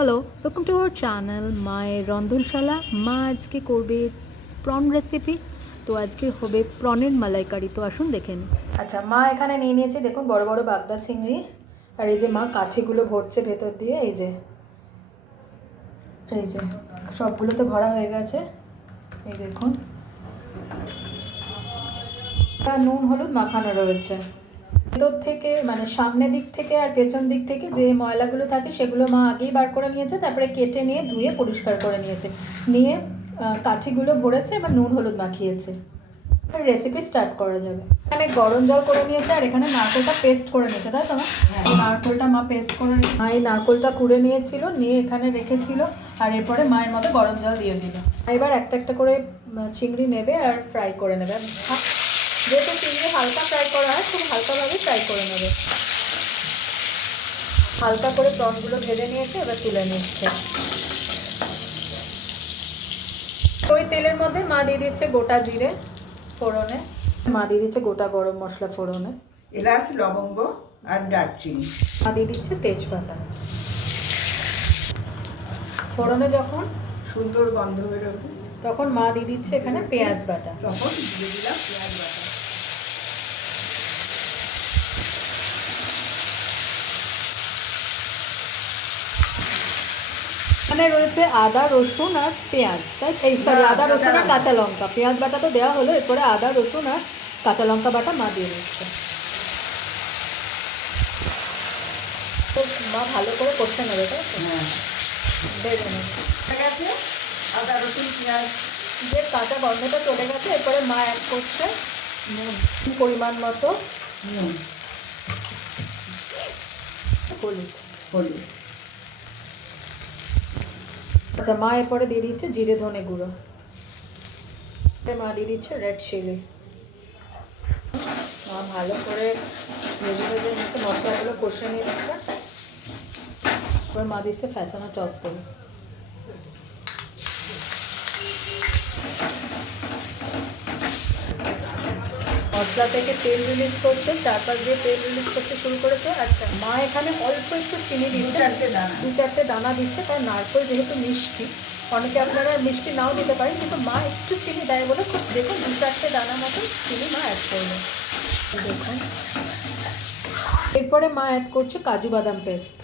Hello, welcome to our channel মায়ের রন্ধনশালা। মা আজকে করবে প্রন রেসিপি। তো আজকে হবে প্রনের মালাইকারি। তো আসুন দেখে নিই। আচ্ছা, মা এখানে নিয়ে নিয়েছে দেখুন বড় বড় বাগদা চিংড়ি। আর এই যে মা কাঠিগুলো ভরছে ভেতর দিয়ে। এই যে সবগুলো তো ভরা হয়ে গেছে। এই দেখুন, নুন হলুদ মাখানো রয়েছে। ভেতর থেকে মানে সামনের দিক থেকে আর পেছন দিক থেকে যে ময়লাগুলো থাকে সেগুলো মা আগেই বার করে নিয়েছে, তারপরে কেটে নিয়ে ধুয়ে পরিষ্কার করে নিয়েছে, নিয়ে কাঠিগুলো ভরেছে, এবার নুন হলুদ মাখিয়েছে। আর রেসিপি স্টার্ট করা যাবে। এখানে গরম জল করে নিয়েছে আর এখানে নারকেলটা পেস্ট করে নিয়েছে, তাই তো মা? নারকেলটা মা পেস্ট করে মা এই নারকেলটা কুড়ে নিয়েছিল, নিয়ে এখানে রেখেছিল। আর এরপরে মায়ের মতো গরম জল দিয়ে দিল। এবার একটা একটা করে চিংড়ি নেবে আর ফ্রাই করে নেবে। যেহেতু চিংড়ি হালকা ফ্রাই করা হয়, খুব হালকাভাবে ফ্রাই করে নেবে। হালকা করে প্রনগুলো ভেজে নিয়েছে, এবার তুলে নিচ্ছে। ওই তেলের মধ্যে মা দিয়ে দিচ্ছে গোটা জিরে ফোড়নে, মা দিয়ে দিচ্ছে গোটা গরম মশলা ফোড়নে, এলাচ লবঙ্গ আর দারচিনি, মা দিয়ে দিচ্ছে তেজপাতা। ফোড়নে যখন সুন্দর গন্ধ বেরোবে তখন মা দিয়ে দিচ্ছে এখানে পেঁয়াজ বাটা। তখন দিয়ে দিলাম পেঁয়াজ বাটা। এখানে রয়েছে আদা রসুন আর পেঁয়াজ, তাই আদা রসুন আর কাঁচা লঙ্কা। পেঁয়াজ বাটা তো দেওয়া হলো, এরপরে আদা রসুন আর কাঁচা লঙ্কা বাটা মা দিয়ে দিচ্ছে। তো মা ভালো করে কষে নেবে, তাই তো? হ্যাঁ, ভেজে নেবে। ঠিক আছে। আদা রসুন পেঁয়াজ যে কাঁচা গন্ধটা চলে গেছে, এরপরে মা অ্যাড করছে নুন, পরিমাণ মতো নুন, হলুদ। হলুদ। আচ্ছা, মা এরপরে দিয়ে দিচ্ছে জিরে ধনে গুঁড়ো। মা দিয়ে দিচ্ছে রেড চিলি। মা ভালো করে ভেজে ভেজে নিচ্ছে, মশলাগুলো কষে নিচ্ছে। এবার মা দিচ্ছে ফ্যাচানো চত্বর। মশলা থেকে তেল রিলিজ করছে, চারপাশ দিয়ে তেল রিলিজ করতে শুরু করেছে। আচ্ছা, মা এখানে অল্প একটু চিনি দিচ্ছে, দু চারটে দানা দিচ্ছে, কারণ নারকেল যেহেতু মিষ্টি, অনেকে আপনারা মিষ্টি নাও দিতে পারেন, কিন্তু মা একটু চিনি দেয় বলে খুব দেখুন দু চারটে দানা মতো চিনি মা অ্যাড করবে। দেখুন, এরপরে মা অ্যাড করছে কাজু বাদাম পেস্ট।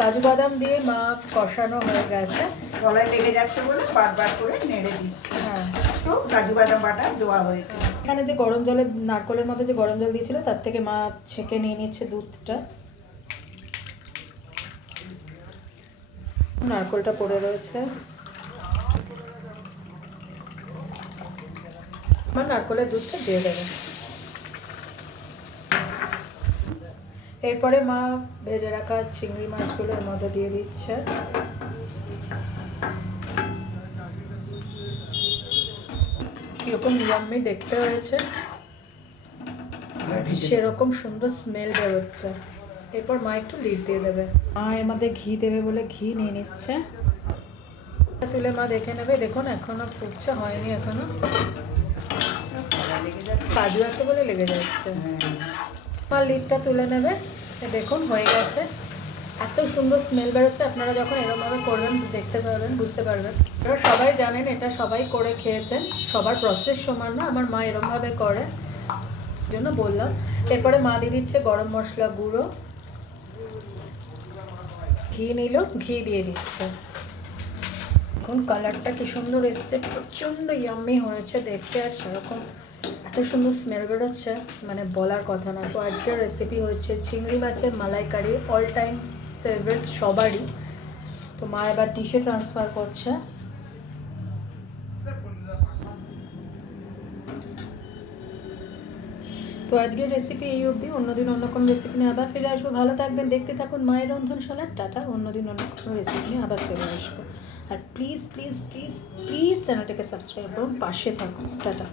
কাজু বাদাম দিয়ে মা কষানো হয়ে গেছে। গলায় লেগে যাচ্ছে বলে বারবার করে নেড়ে দিই। হ্যাঁ, তো কাজু বাদাম বাটা দেওয়া হয়েছে। এখানে যে গরম জলে নারকেলের মধ্যে যে গরম জল দিয়েছিল তার থেকে মা ছেঁকে নিয়ে নিচ্ছে দুধটা। নারকেলটা পড়ে রয়েছে, মা নারকেলের দুধটা দিয়ে দেবে। এরপরে মা ভেজে রাখা চিংড়ি মাছগুলো এর মধ্যে দিয়ে দিচ্ছে। কিরকম ইয়াম্মি দেখতে হয়েছে, সেরকম সুন্দর স্মেল বেরোচ্ছে। এরপর মা একটু লিড দিয়ে দেবে। মা এর মধ্যে ঘি দেবে বলে ঘি নিয়ে নিচ্ছে। তুলে মা দেখে নেবে। দেখুন এখনো ফুটছে, হয়নি এখনো, কাজু আছে বলে লেগে যাচ্ছে। মা লিডটা তুলে নেবে। দেখুন হয়ে গেছে, এত সুন্দর স্মেল বেরোচ্ছে। আপনারা যখন এরকমভাবে করবেন দেখতে পারবেন, বুঝতে পারবেন। এবার সবাই জানেন, এটা সবাই করে খেয়েছেন, সবার প্রসেস সমান না, আমার মা এরকমভাবে করে জন্য বললাম। এরপরে মা দিয়ে দিচ্ছে গরম মশলা গুঁড়ো, ঘি নিল, ঘি দিয়ে দিচ্ছে। এখন কালারটা কি সুন্দর এসছে, প্রচণ্ড ইয়াম্মি হয়েছে দেখতে, আর সেরকম এত সুন্দর স্মেল বেরোচ্ছে মানে বলার কথা না। তো আজকের রেসিপি হচ্ছে চিংড়ি মাছের মালাইকারি, অল টাইম ফেভারিট সবারই। তো মা এবার ডিশে ট্রান্সফার করছে। তো আজকের রেসিপি এই অবধি। অন্যদিন অন্য কোনো রেসিপি নিয়ে আবার ফিরে আসবো। ভালো থাকবেন, দেখতে থাকুন মায়ের রন্ধনশালা। টাটা, অন্যদিন অন্য কোনো রেসিপি নিয়ে আবার ফিরে আসবো। আর প্লিজ প্লিজ প্লিজ প্লিজ চ্যানেলটাকে সাবস্ক্রাইব করুন, পাশে থাকুন। টাটা।